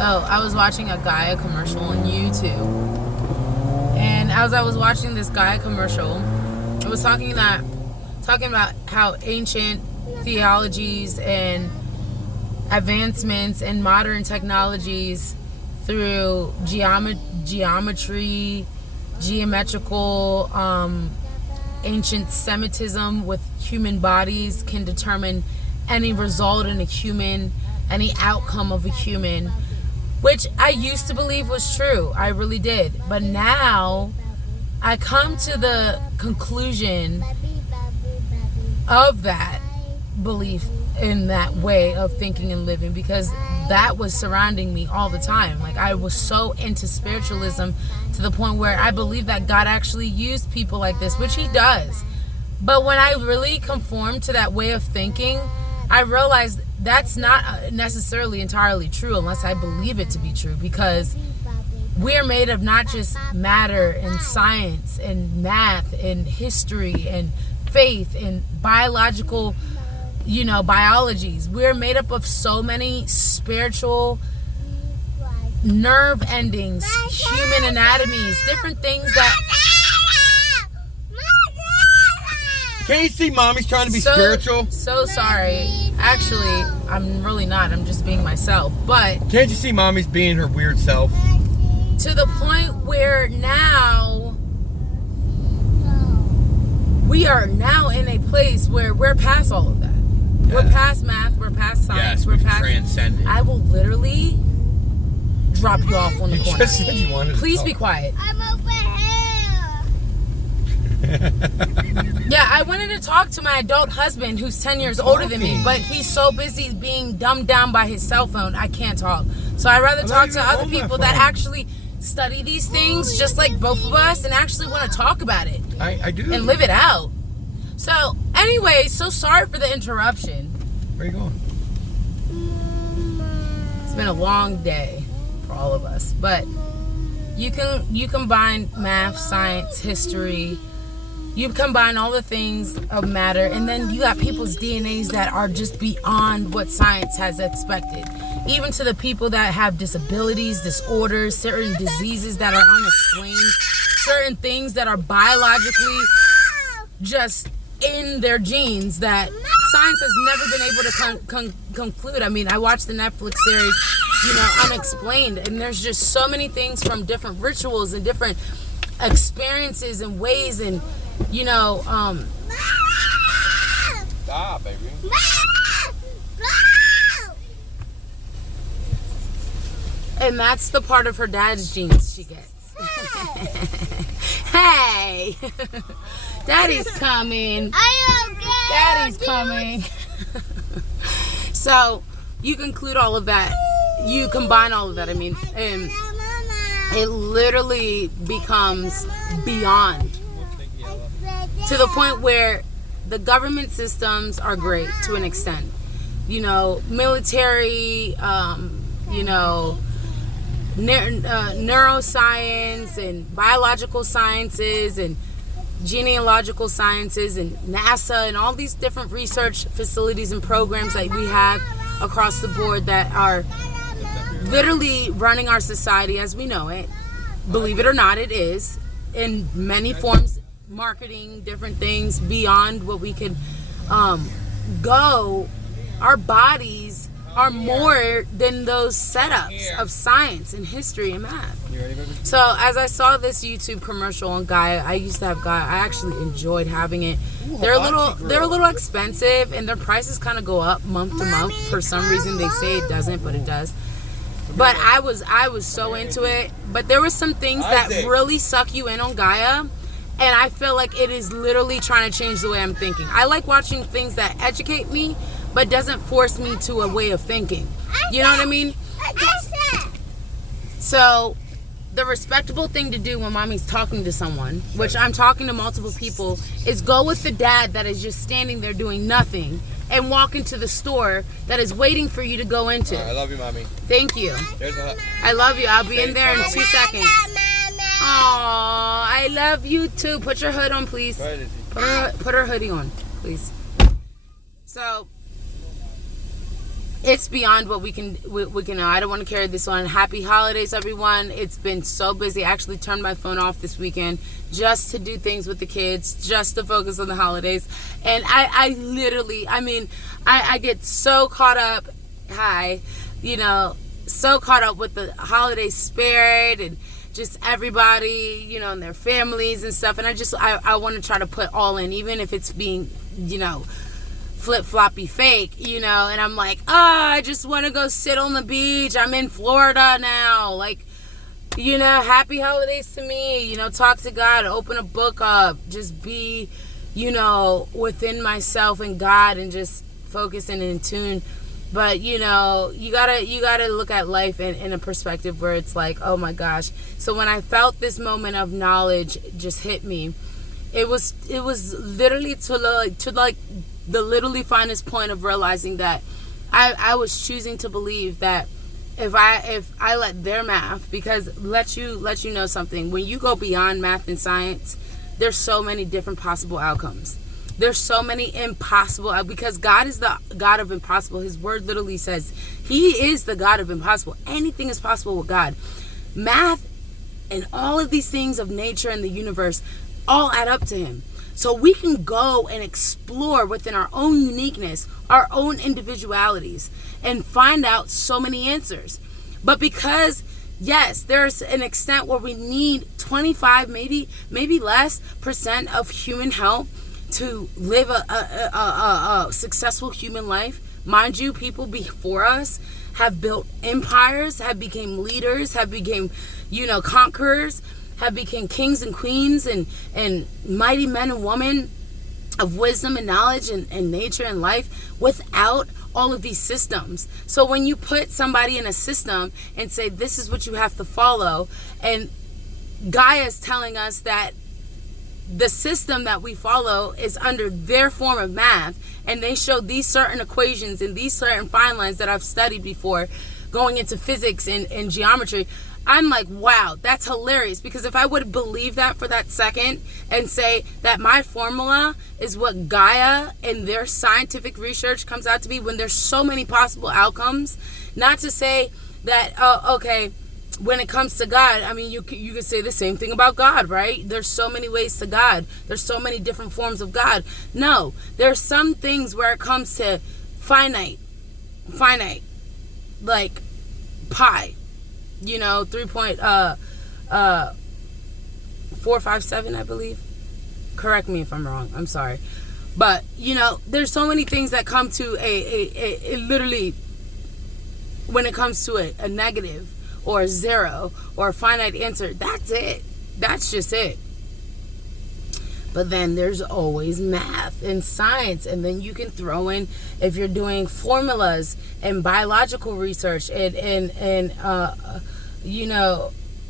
So I was watching a Gaia commercial on YouTube, and as I was watching this Gaia commercial, it was talking about how ancient theologies and advancements and modern technologies through geometry, geometrical, ancient Semitism with human bodies can determine any result in a human, any outcome of a human, which I used to believe was true. I really did. But now I come to the conclusion of that belief in that way of thinking and living, because that was surrounding me all the time. Like, I was so into spiritualism to the point where I believe that God actually used people like this, which he does. But when I really conformed to that way of thinking, I realized that's not necessarily entirely true unless I believe it to be true, because we are made of not just matter and science and math and history and faith and biological, biologies. We're made up of so many spiritual nerve endings, human anatomies, different things that... Can't you see Mommy's trying to be spiritual? So sorry. Actually, I'm really not. I'm just being myself. But can't you see Mommy's being her weird self? To the point where now we are now in a place where we're past all of that. Yes. We're past math. We're past science. Yes, we're past transcended. I will literally drop you off on the corner. Just said you wanted Please to be quiet. I'm over here. Yeah, I wanted to talk to my adult husband who's 10 years older than me, but he's so busy being dumbed down by his cell phone, I can't talk. So I'd rather talk to other people that actually study these things just like both of us and actually want to talk about it. I do. And live it out. So, anyway, so sorry for the interruption. Where are you going? It's been a long day for all of us, but you combine math, science, history. You combine all the things of matter, and then you got people's DNAs that are just beyond what science has expected. Even to the people that have disabilities, disorders, certain diseases that are unexplained, certain things that are biologically just in their genes that science has never been able to conclude. I mean, I watched the Netflix series, Unexplained, and there's just so many things from different rituals and different experiences and ways and Stop, baby. And that's the part of her dad's genes she gets. Hey! Daddy's coming. Daddy's coming. So, you conclude all of that. You combine all of that, and it literally becomes beyond. To the point where the government systems are great to an extent. Military, neuroscience and biological sciences and genealogical sciences and NASA and all these different research facilities and programs that we have across the board that are literally running our society as we know it. Believe it or not, it is. In many forms, marketing, different things beyond what we could go. Our bodies are more than those setups of science and history and math. So as I saw this YouTube commercial on Gaia, I used to have Gaia. I actually enjoyed having it. They're a little expensive, and their prices kind of go up month to month. For some reason, they say it doesn't, but it does. But I was so into it. But there were some things that really suck you in on Gaia, and I feel like it is literally trying to change the way I'm thinking. I like watching things that educate me, but doesn't force me to a way of thinking. You know what I mean? So, the respectable thing to do when mommy's talking to someone, which I'm talking to multiple people, is go with the dad that is just standing there doing nothing and walk into the store that is waiting for you to go into. I love you, mommy. Thank you. I love you. I'll be in there in 2 seconds. Aww, I love you too. Put your hood on, please. Put her hoodie on, please. So, it's beyond what we can I don't want to carry this on. Happy holidays, everyone. It's been so busy. I actually turned my phone off this weekend just to do things with the kids, just to focus on the holidays. And I literally, I get so caught up, so caught up with the holiday spirit and just everybody, and their families and stuff. And I want to try to put all in, even if it's being, flip-floppy fake, and I'm like, I just want to go sit on the beach. I'm in Florida now. Like, happy holidays to me. Talk to God, open a book up, just be, within myself and God and just focus and in tune. But, you gotta look at life in a perspective where it's like, oh my gosh. So when I felt this moment of knowledge just hit me, it was literally to the literally finest point of realizing that I was choosing to believe that if I let their math, because let you know something, when you go beyond math and science, there's so many different possible outcomes. There's so many impossible, because God is the God of impossible. His word literally says he is the God of impossible. Anything is possible with God. Math and all of these things of nature and the universe all add up to him. So we can go and explore within our own uniqueness, our own individualities, and find out so many answers. But because, yes, there's an extent where we need 25, maybe less % of human help to live a successful human life. Mind you, people before us have built empires, have become leaders, have become, conquerors, have become kings and queens and mighty men and women of wisdom and knowledge and nature and life without all of these systems. So when you put somebody in a system and say, this is what you have to follow, and Gaia is telling us that the system that we follow is under their form of math, and they show these certain equations and these certain fine lines that I've studied before going into physics and geometry, I'm like, wow, that's hilarious. Because if I would believe that for that second and say that my formula is what Gaia and their scientific research comes out to be, when there's so many possible outcomes, not to say that, okay, when it comes to God, you could say the same thing about God, right? There's so many ways to God. There's so many different forms of God. No, there's some things where it comes to finite, like pi, 3.457, I believe. Correct me if I'm wrong. I'm sorry. But, there's so many things that come to a literally, when it comes to a negative or a zero or a finite answer, that's it. That's just it. But then there's always math and science, and then you can throw in, if you're doing formulas and biological research and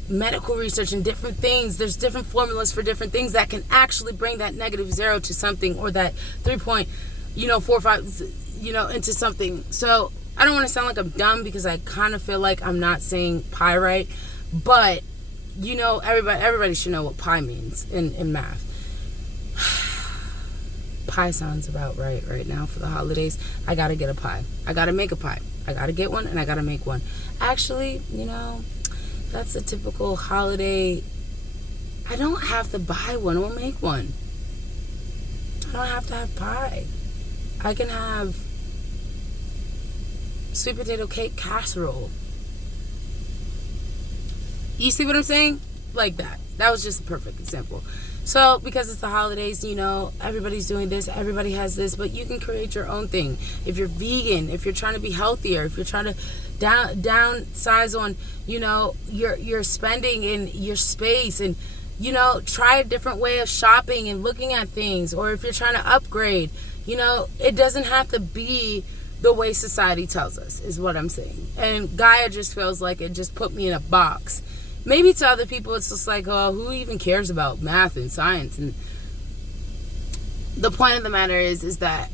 medical research and different things. There's different formulas for different things that can actually bring that negative zero to something, or that 3.45 into something. So I don't want to sound like I'm dumb, because I kind of feel like I'm not saying pi right, but everybody should know what pi means in math. Pie sounds about right now for the holidays. I gotta get a pie. I gotta make a pie. I gotta get one and I gotta make one. Actually, that's a typical holiday. I don't have to buy one or make one. I don't have to have pie. I can have sweet potato cake casserole. You see what I'm saying? Like that. That was just a perfect example. So, because it's the holidays, everybody's doing this, everybody has this, but you can create your own thing. If you're vegan, if you're trying to be healthier, if you're trying to downsize on, your spending in your space, and, try a different way of shopping and looking at things, or if you're trying to upgrade, it doesn't have to be the way society tells us, is what I'm saying. And Gaia just feels like it just put me in a box. Maybe to other people it's just like, oh, who even cares about math and science? And the point of the matter is that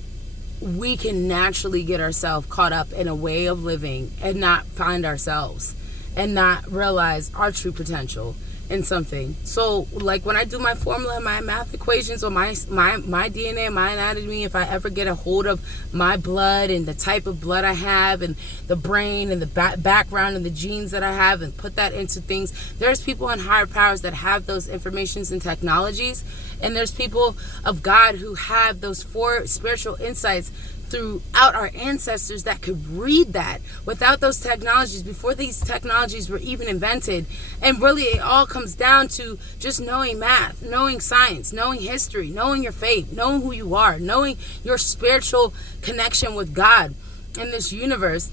we can naturally get ourselves caught up in a way of living and not find ourselves and not realize our true potential in something. So like when I do my formula, my math equations, or my DNA, my anatomy, if I ever get a hold of my blood and the type of blood I have and the brain and the background and the genes that I have, and put that into things, there's people in higher powers that have those informations and technologies, and there's people of God who have those 4 spiritual insights throughout our ancestors that could read that without those technologies, before these technologies were even invented. And really it all comes down to just knowing math, knowing science, knowing history, knowing your faith, knowing who you are, knowing your spiritual connection with God in this universe.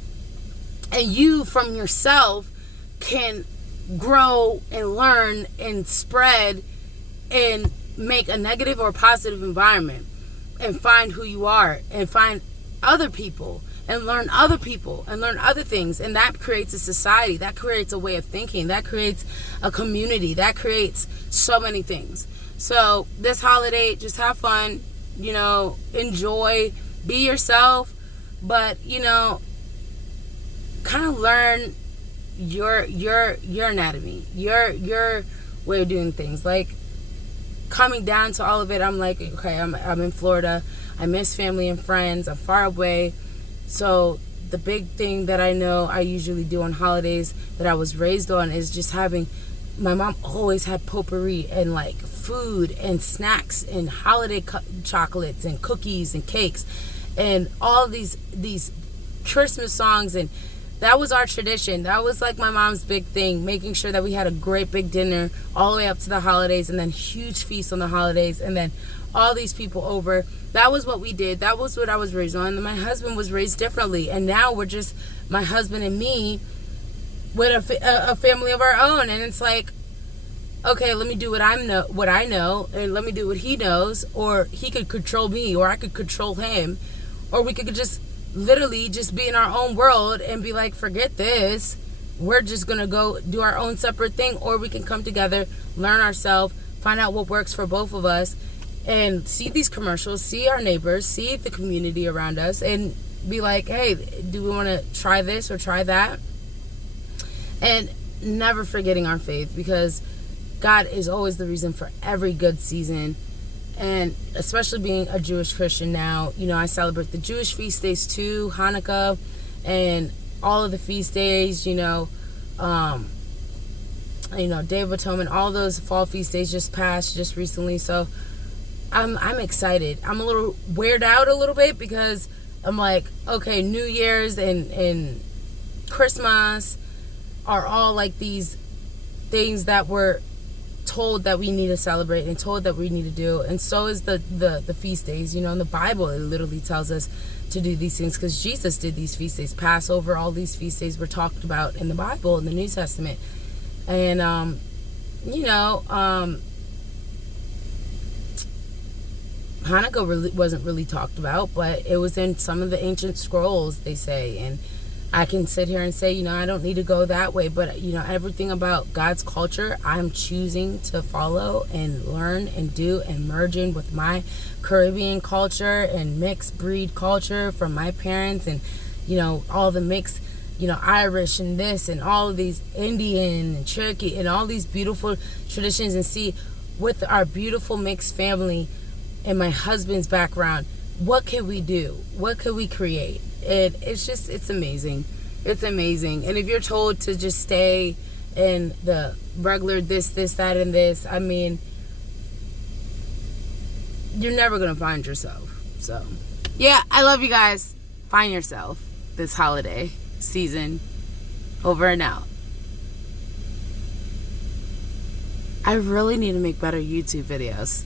And you from yourself can grow and learn and spread and make a negative or positive environment, and find who you are, and find other people, and learn other people, and learn other things. And that creates a society, that creates a way of thinking, that creates a community, that creates so many things. So this holiday, just have fun, enjoy, be yourself, but kind of learn your anatomy, your way of doing things. Like, coming down to all of it, I'm like, okay, I'm in Florida. I miss family and friends. I'm far away. So the big thing that I know I usually do on holidays that I was raised on is just having, my mom always had potpourri and like food and snacks and holiday chocolates and cookies and cakes and all these Christmas songs, and that was our tradition. That was like my mom's big thing, making sure that we had a great big dinner all the way up to the holidays, and then huge feasts on the holidays, and then all these people over. That was what we did. That was what I was raised on. And my husband was raised differently, and now we're just my husband and me with a family of our own. And it's like, okay, let me do what I know, and let me do what he knows, or he could control me, or I could control him, or we could just literally just be in our own world and be like, forget this, we're just gonna go do our own separate thing. Or we can come together, learn ourselves, find out what works for both of us, and see these commercials, see our neighbors, see the community around us, and be like, hey, do we want to try this or try that? And never forgetting our faith, because God is always the reason for every good season. And especially being a Jewish Christian now, I celebrate the Jewish feast days too, Hanukkah, and all of the feast days, Day of Atonement, all those fall feast days just passed just recently. So I'm excited. I'm a little weirded out a little bit, because I'm like, okay, New Year's and Christmas are all like these things that we're told that we need to celebrate and told that we need to do, and so is the feast days. In the Bible it literally tells us to do these things, because Jesus did these feast days. Passover, all these feast days were talked about in the Bible, in the New Testament. And Hanukkah wasn't really talked about, but it was in some of the ancient scrolls, they say. And I can sit here and say, I don't need to go that way, but everything about God's culture, I'm choosing to follow and learn and do and merge in with my Caribbean culture and mixed breed culture from my parents, and all the mixed, Irish and this and all of these Indian and Cherokee and all these beautiful traditions, and see with our beautiful mixed family and my husband's background, what can we do? What could we create? It's amazing. It's amazing. And if you're told to just stay in the regular this, that, and this, I mean, you're never going to find yourself. So, yeah, I love you guys. Find yourself this holiday season. Over and out. I really need to make better YouTube videos.